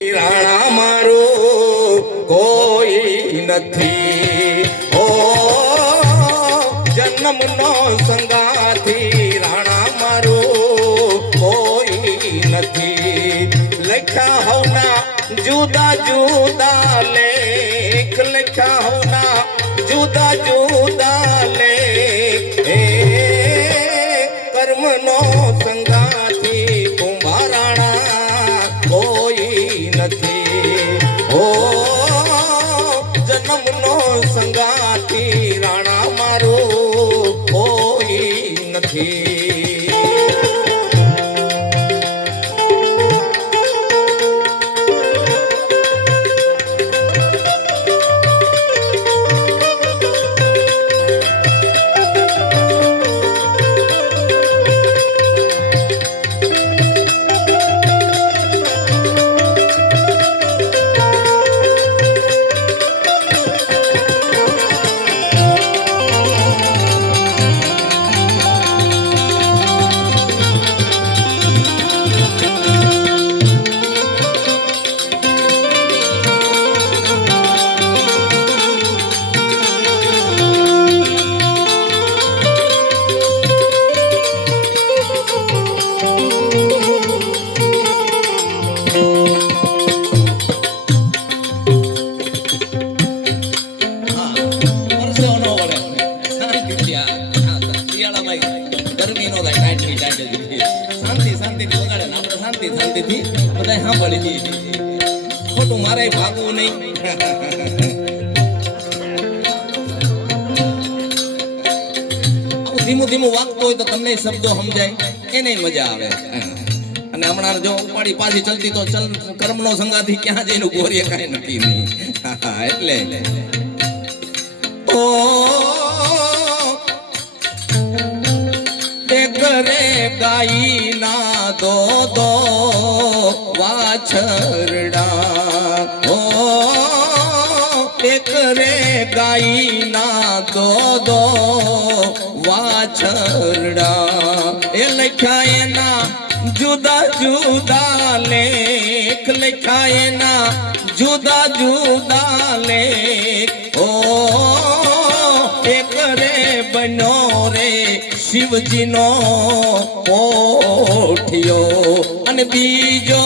રાણા મારું કોઈ નથી, ઓ જન્મનો સંગાથી રાણા મારું કોઈ નથી. લખ્યા હોના જુદા જુદા લેખ, લખ્યા હોના જુદા જુદા લેખ, કર્મનો સંગાથી કુંભારાણા કોઈ નથી, ઓ જન્મનો સંગાથી રાણા મારું કોઈ નથી. ખોટું મારે ભાગવું નહીં. ધીમું ધીમું વાગતું હોય તો તમને શબ્દો સમજાય, એને મજા આવે. અને હમણાં જો ઉપાડી પાછી ચલતી તો ચલ કર્મનો સંગાથી ક્યાં જઈને ઉભો રહે કાંઈ નક્કી નહીં. એટલે કરે ગાઈ ના દો દો વાછરડા, ઓ કરે ગાઈ ના દો દો વાછરડા. એ લખ્યા એના જુદા જુદા લેખ, લખ્યા એના જુદા જુદા લેખ, ઓ કરે બન્યો રે શિવજીનો પોઠિયો, અને બીજો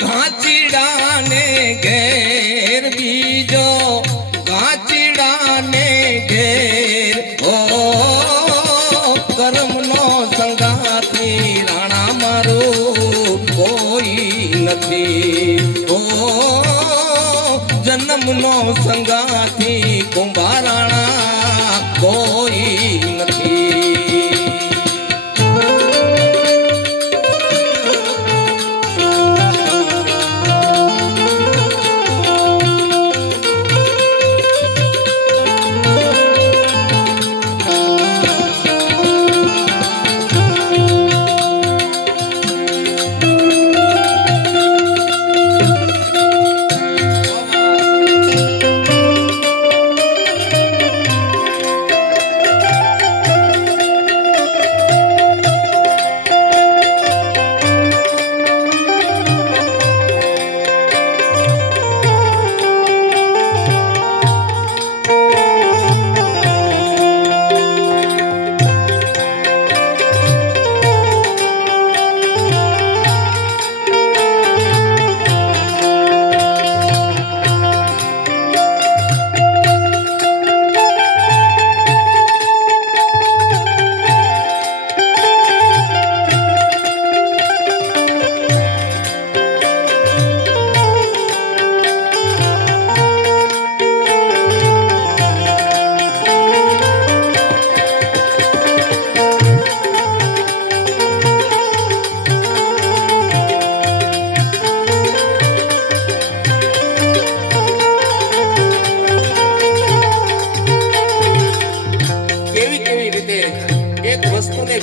ઘાચીડાને ઘેર, બીજો ઘાચીડાને ઘેર, ઓ કર્મનો સંગાથી રાણા મારું કોઈ નથી, ઓ જન્મનો સંગાથી કુંભારાણા કોઈ નથી.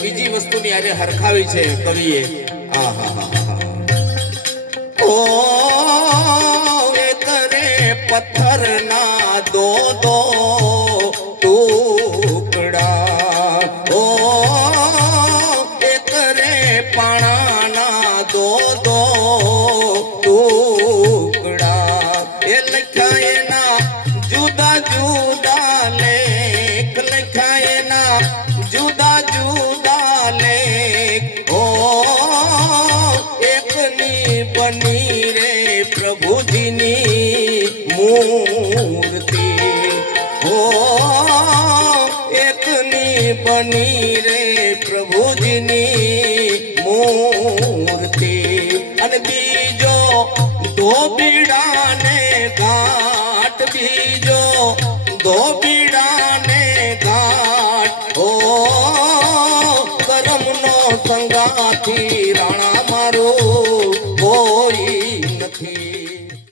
બીજી વસ્તુની આજે હરખાવી છે કવિએ. ઓ કરે પથ્થરના દો દો ટુકડા, ઓ કરે પાણાના દો દો ટુકડા. બની રે પ્રભુજીની મૂર્તિ અને બીજો ધોબીડાને ઘાટ બીજો ધોબીડા